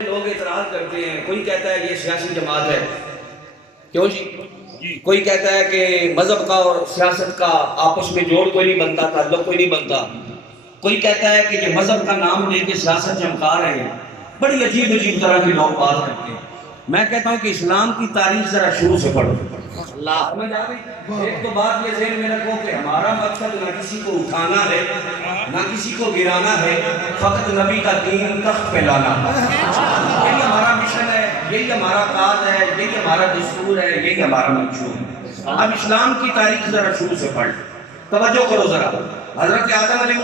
لوگ اعتراض کرتے ہیں، کوئی کہتا ہے یہ سیاسی جماعت ہے، کیوں جی؟ کوئی کہتا ہے کہ مذہب کا اور سیاست کا آپس میں جوڑ کوئی نہیں بنتا، تعلق کوئی نہیں بنتا۔ کوئی کہتا ہے کہ یہ مذہب کا نام لے کے سیاست چمکا رہے ہیں۔ بڑی عجیب عجیب طرح کے لوگ بات کرتے ہیں۔ میں کہتا ہوں کہ اسلام کی تاریخ ذرا شروع سے پڑھو۔ اللہ سمجھ آ گئی؟ ایک تو بات یہ ذہن میں رکھو کہ ہمارا مقصد نہ کسی کو اٹھانا ہے نہ کسی کو گرانا ہے، فقط نبی کا دین تخت پہ لانا ہے۔ یہی ہمارا مشن ہے، یہی ہمارا کاج ہے، یہی ہمارا دستور ہے، یہی ہمارا منشور ہے۔ اب اسلام کی تاریخ ذرا شروع سے پڑھ، توجہ کرو ذرا۔ حضرت آدم علیہ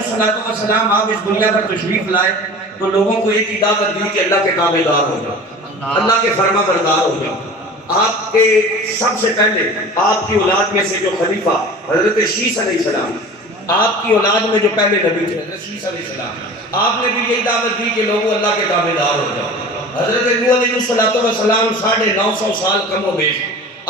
السلام آپ اس دنیا پر تشریف لائے تو لوگوں کو ایک ہی دعوت دی کہ اللہ کے تابعدار ہو جاؤ، اللہ کے فرما بردار ہو جاؤ۔ آپ کے سب سے پہلے آپ کی اولاد میں سے جو خلیفہ حضرت شیس علیہ السلام، آپ کی اولاد میں جو پہلے نبی تھے حضرت شیس علیہ السلام، آپ نے بھی یہی دعوت دی کہ لوگوں اللہ کے تابعدار ہو جاؤ۔ حضرت نوح علیہ السلام 950 سال کم و بیش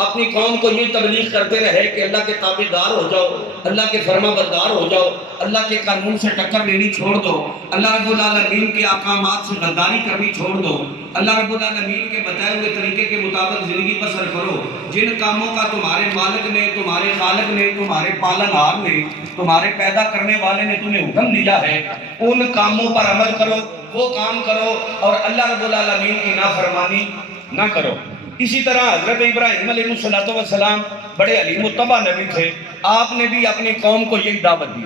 اپنی قوم کو یہ تبلیغ کرتے رہے کہ اللہ کے تابعدار ہو جاؤ، اللہ کے فرما بردار ہو جاؤ، اللہ کے قانون سے ٹکر لینی چھوڑ دو، اللہ رب العالمین کے احکامات سے غداری کرنی چھوڑ دو، اللہ رب العالمین کے بتائے ہوئے طریقے کے مطابق زندگی بسر کرو۔ جن کاموں کا تمہارے مالک نے، تمہارے خالق نے، تمہارے پالنہار نے، تمہارے پیدا کرنے والے نے تمہیں حکم دیا ہے، ان کاموں پر عمل کرو، وہ کام کرو اور اللہ رب العالمین کی نافرمانی نہ کرو۔ اسی طرح حضرت ابراہیم علیہ السلام بڑے علیم الطبع نبی تھے، آپ نے بھی اپنی قوم کو یہی دعوت دی،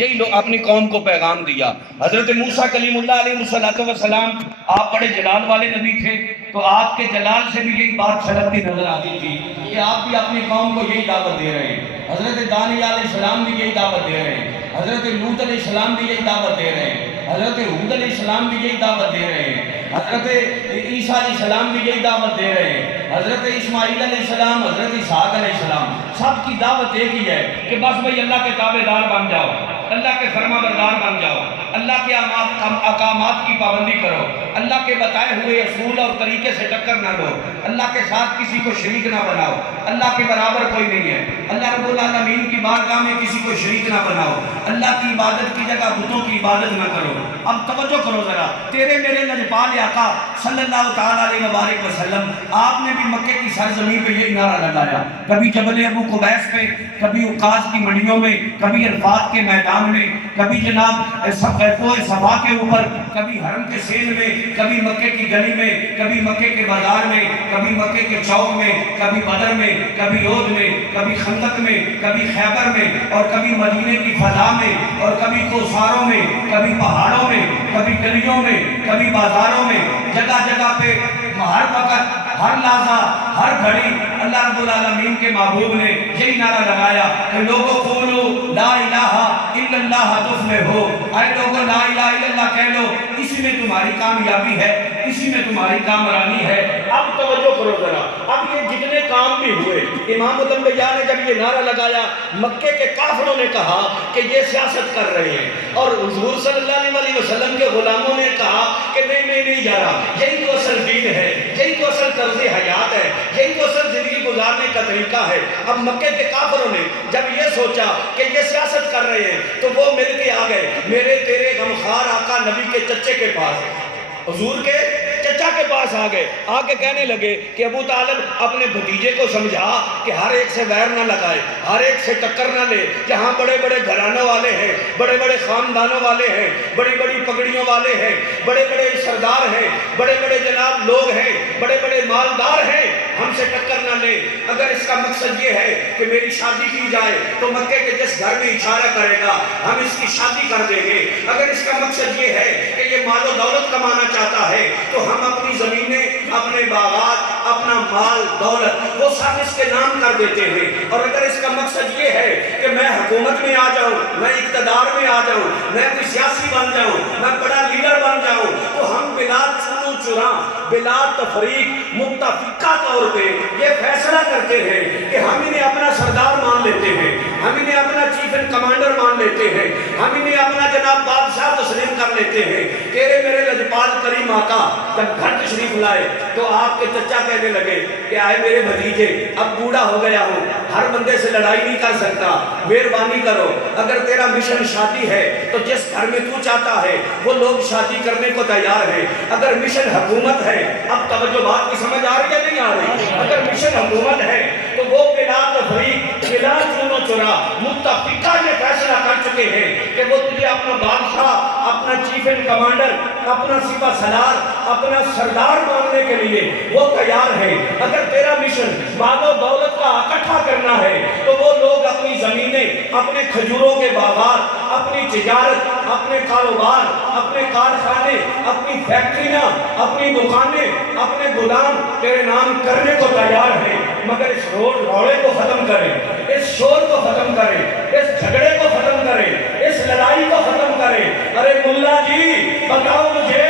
یہی لوگ اپنی قوم کو پیغام دیا۔ حضرت موسیٰ کلیم اللہ علیہ السلام آپ بڑے جلال والے نبی تھے، تو آپ کے جلال سے بھی یہی بات چھلکتی نظر آتی تھی کہ آپ بھی اپنی قوم کو یہی دعوت دے رہے ہیں۔ حضرت دانیہ علیہ السلام بھی یہی دعوت دے رہے ہیں، حضرت لوط علیہ السلام بھی یہی دعوت دے رہے ہیں، حضرت ہود علیہ السلام بھی یہی دعوت دے رہے ہیں، حضرت عیسیٰ علیہ السلام بھی یہی دعوت دے رہے ہیں، حضرت اسماعیل علیہ السلام، حضرت اسحاق علیہ السلام، سب کی دعوت ایک ہی ہے کہ بس بھئی اللہ کے تابعدار بن جاؤ، اللہ کے فرما بردار بن جاؤ، اللہ کے احکامات کی پابندی کرو، اللہ کے بتائے ہوئے اصول اور طریقے سے ٹکر نہ لو، اللہ کے ساتھ کسی کو شریک نہ بناؤ، اللہ کے برابر کوئی نہیں ہے، اللہ رب العالمین کی بارگاہ میں کسی کو شریک نہ بناؤ، اللہ کی عبادت کی جگہ بتوں کی عبادت نہ کرو۔ اب توجہ کرو ذرا، تیرے میرے لجپال آقا صلی اللہ تعالیٰ علیہ وآلہ وسلم، آپ نے بھی مکے کی سرزمین پہ یہی نعرہ لگایا، کبھی جبل ابو قبیس پہ، کبھی عکاظ کی منڈیوں میں، کبھی عرفات کے میدان میں، کبھی جناب کوہ صفا کے اوپر، کبھی حرم کے سین میں، کبھی مکے کی گلی میں، کبھی مکے کے بازار میں، کبھی مکے کے چوک میں، کبھی بدر میں، کبھی احد میں، کبھی خندق میں، کبھی خیبر میں، اور کبھی مدینے کی فضا میں، اور کبھی کوثاروں میں، کبھی پہاڑوں میں، کبھی گلیوں میں، کبھی بازاروں میں، جگہ جگہ پہ ہر وقت، ہر لحظہ، ہر گھڑی اللہ رب العالمین کے محبوب نے یہی نعرہ لگایا کہ لوگوں قولو لا الہ الا اللہ تفلحو، اے لوگوں لا الہ الا اللہ کہہ لو، اسی میں تمہاری کامیابی ہے، اسی میں تمہاری کامرانی ہے۔ اب توجہ کرو ذرا، اب یہ جتنے کام بھی ہوئے، امام الانبیاء نے جب یہ نعرہ لگایا، مکے کے کافروں نے کہا کہ یہ سیاست کر رہے ہیں، اور حضور صلی اللہ علیہ وسلم کے غلاموں نے کہا کہ نہیں یارا، یہی تو اصل دین ہے، یہی تو اصل طرز حیات ہے، یہی تو اصل زندگی گزارنے کا طریقہ ہے۔ اب مکے کے کافروں نے جب یہ سوچا کہ یہ سیاست کر رہے ہیں تو وہ مل کے آ گئے میرے تیرے غمخوار آقا نبی کے چچے کے پاس، حضور کے چچا کے پاس آ گئے، آ کے کہنے لگے کہ ابو طالب اپنے بھتیجے کو سمجھا کہ ہر ایک سے ویر نہ لگائے، ہر ایک سے ٹکر نہ لے، جہاں بڑے بڑے گھرانوں والے ہیں، بڑے بڑے خاندانوں والے ہیں، بڑی بڑی پگڑیوں والے ہیں، بڑے بڑے سردار ہیں، بڑے بڑے جناب لوگ ہیں، بڑے بڑے مالدار ہیں، ہم سے ٹکر نہ لے۔ اگر اس کا مقصد یہ ہے کہ میری شادی کی جائے تو مکے کے جس گھر میں اشارہ کرے گا ہم اس کی شادی کر دیں گے۔ اگر اس کا مقصد یہ ہے کہ یہ مال و دولت کمانا چاہتا ہے تو ہم اپنی زمینیں، اپنے باغات، اپنا مال دولت وہ سب اس کے نام کر دیتے ہیں۔ اور اگر اس کا مقصد یہ ہے کہ میں حکومت میں آ جاؤں، میں اقتدار میں آ جاؤں، میں کوئی سیاسی بن جاؤں، میں بڑا لیڈر بن جاؤں، تو ہم بلا چونو چراں بلا تفریق متفقہ طور پہ یہ فیصلہ کرتے ہیں کہ ہم انہیں اپنا سردار مان لیتے ہیں، ہم انہیں اپنا چیف اینڈ کمانڈر مان لیتے ہیں، ہم انہیں اپنا جناب بادشاہ تسلیم کر لیتے ہیں۔ تیرے میرے لجپال کریم آقا جب گھر تشریف لائے تو آپ کے چچا کہنے لگے کہ آئے میرے بھتیجے، اب بوڑھا ہو گیا ہوں، ہر بندے سے لڑائی نہیں کر سکتا، مہربانی کرو، اگر تیرا مشن شادی ہے تو جس گھر میں تو چاہتا ہے وہ لوگ شادی کرنے کو تیار ہیں، اگر مشن حکومت ہے، اب توجہ بات کی سمجھ آ رہی ہے نہیں آ رہی؟ اگر مشن حکومت ہے تو وہ بلا تفریق بلا چون و چرا متفقہ یہ فیصلہ کر چکے ہیں کہ وہ تجھے اپنا بادشاہ، اپنا چیف اینڈ کمانڈر، اپنا سپہ سالار، اپنا سردار ماننے کے لیے وہ تیار ہیں۔ اگر تیرا مشن مال و دولت کا اکٹھا کرنا ہے تو وہ لوگ اپنی زمینیں، اپنے کھجوروں کے باغات، اپنی تجارت، اپنے کاروبار، اپنے کارخانے، اپنی فیکٹریاں، اپنی دکانیں، اپنے گودام تیرے نام کرنے کو تیار ہیں، مگر اس روڑے کو ختم کریں، اس شور کو ختم کریں، اس جھگڑے کو ختم کریں، اس لڑائی کو ختم کریں۔ ارے ملا جی بتاؤ مجھے،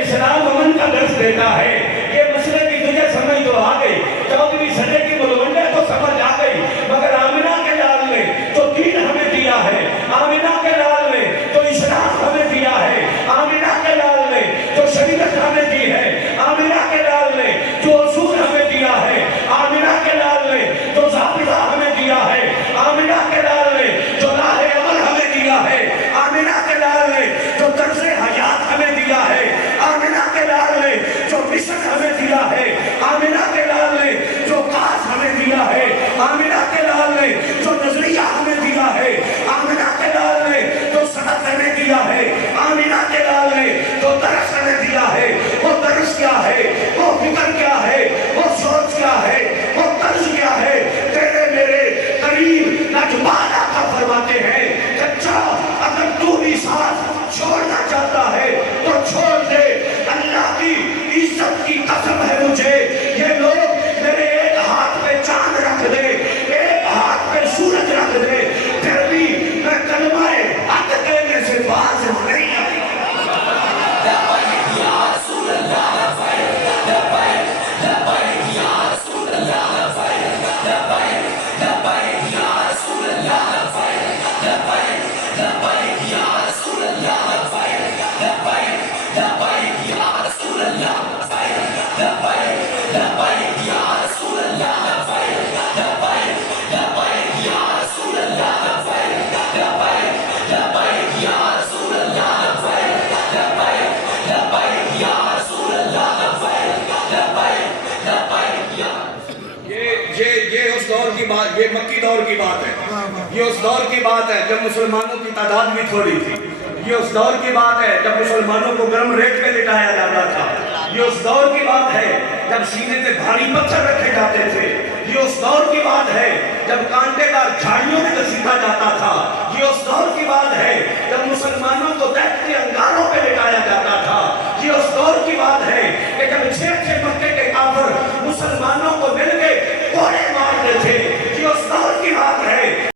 اسلام امن کا درس دیتا ہے، یہ مسئلے کی تجھے سمجھ تو آ گئی، 14ویں صدی کی ملونڈے کو سمجھ آ گئی، مگر آمنہ کے لال نے جو دین ہمیں دیا ہے، آمنہ کے لال نے جو اسلام ہمیں دیا ہے، آمنہ کے لال نے جو شریعت ہمیں دی ہے، آمنہ کے لال نے جو اصول ہمیں دیا ہے، آمنہ کے لال نے جو ضابطہ ہمیں دیا ہے، آمنہ کے لال نے جو راہ عمل ہمیں دیا ہے، آمنہ کے لال نے جو طرز حیات ہمیں دیا ہے، آمنہ کے لال نے جو مشن ہمیں دیا ہے، آمنہ کے لال نے جو کاس ہمیں دیا ہے، آمنہ کے لال نے جو نظریہ ہمیں دیا ہے، آمنہ کے لال نے جو صنعت ہمیں دیا ہے، آمنہ کے لال نے جو درس ہمیں دیا ہے۔ وہ درس کیا ہے، وہ فکر کیا ہے، وہ سوچ کیا ہے، وہ طرز کیا ہے؟ تیرے میرے کریم لجپال آقا فرماتے ہیں چچا اگر تو بھی ساتھ چھوڑنا چاہتا ہے تو چھوڑ دے، اللہ کی عزت کی قسم ہے مجھے، یہ لوگ میرے ایک ہاتھ پہ چاند رکھ دے، ایک ہاتھ پہ سورج رکھ دے، پھر بھی میں کلمہ حق دینے سے باز نہیں آئی۔ یہ مکی دور کی بات ہے، یہ اس دور کی بات ہے جب مسلمانوں کی تعداد بھی تھوڑی تھی، یہ اس دور کی بات ہے جب مسلمانوں کو گرم ریت میں لٹایا جاتا تھا، یہ اس دور کی بات ہے جب سینے پہ بھاری پتھر رکھے جاتے تھے، یہ اس دور کی بات ہے جب کانٹے دار جھاڑیوں میں گھسیٹا جاتا تھا، یہ اس دور کی بات ہے جب مسلمانوں کو دہتے انگاروں پہ لٹایا جاتا تھا، یہ اس دور کی بات ہے کہ جب 6 مکے کے کافر مسلمانوں کو مل کے کوڑے